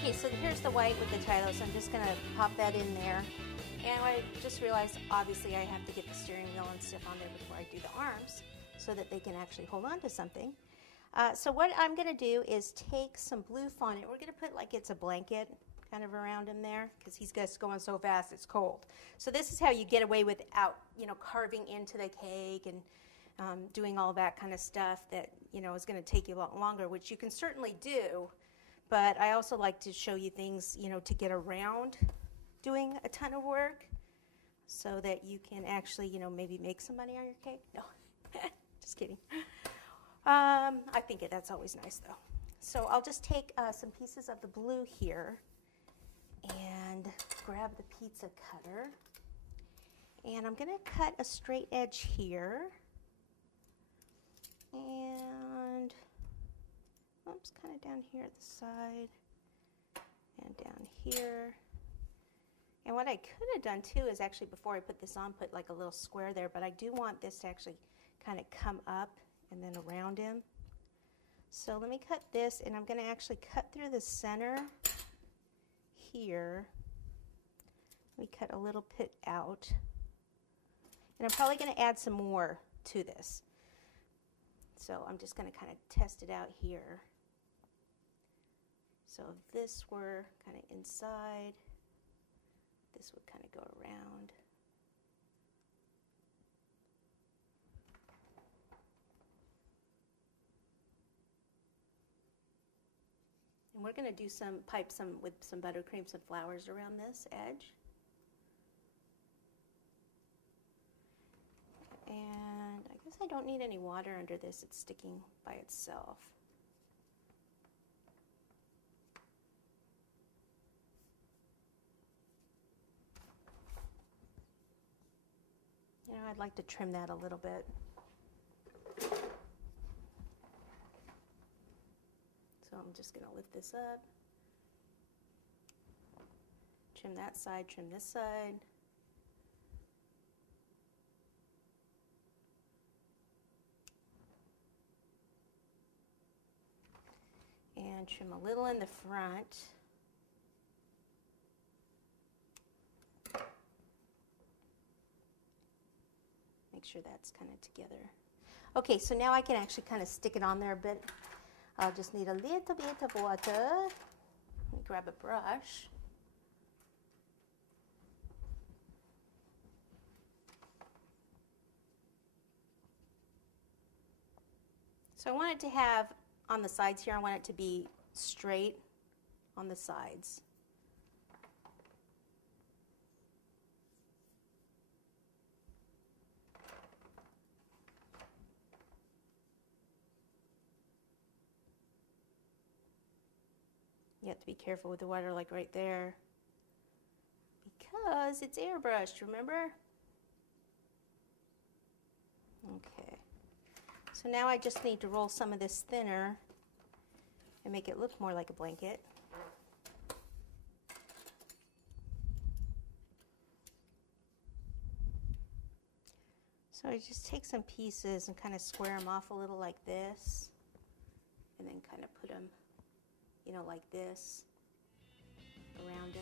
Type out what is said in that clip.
Okay, so here's the white with the tie, so I'm just going to pop that in there. And I just realized, obviously, I have to get the steering wheel and stuff on there before I do the arms so that they can actually hold on to something. So what I'm going to do is take some blue fondant. We're going to put like it's a blanket kind of around him there because he's just going so fast it's cold. So this is how you get away without, carving into the cake and doing all that kind of stuff that, is going to take you a lot longer, which you can certainly do. But I also like to show you things, to get around doing a ton of work so that you can actually, maybe make some money on your cake. No, just kidding. I think that's always nice though. So I'll just take some pieces of the blue here and grab the pizza cutter. And I'm going to cut a straight edge here. And oops, kind of down here at the side and down here. And what I could have done too is actually before I put this on, put like a little square there, but I do want this to actually kind of come up and then around him. So let me cut this, and I'm going to actually cut through the center here. Let me cut a little bit out. And I'm probably going to add some more to this. So I'm just going to kind of test it out here. So if this were kind of inside, this would kind of go around. And we're going to do pipe some with some buttercream, some flowers around this edge. And I guess I don't need any water under this. It's sticking by itself. I'd like to trim that a little bit. So I'm just going to lift this up, trim that side, trim this side. And trim a little in the front. Make sure that's kind of together. Okay, so now I can actually kind of stick it on there a bit. I'll just need a little bit of water. Let me grab a brush. So I want it to have, on the sides here, I want it to be straight on the sides. You have to be careful with the water, like right there, because it's airbrushed, remember? Okay. So now I just need to roll some of this thinner and make it look more like a blanket. So I just take some pieces and kind of square them off a little like this, and then kind of put them, like this around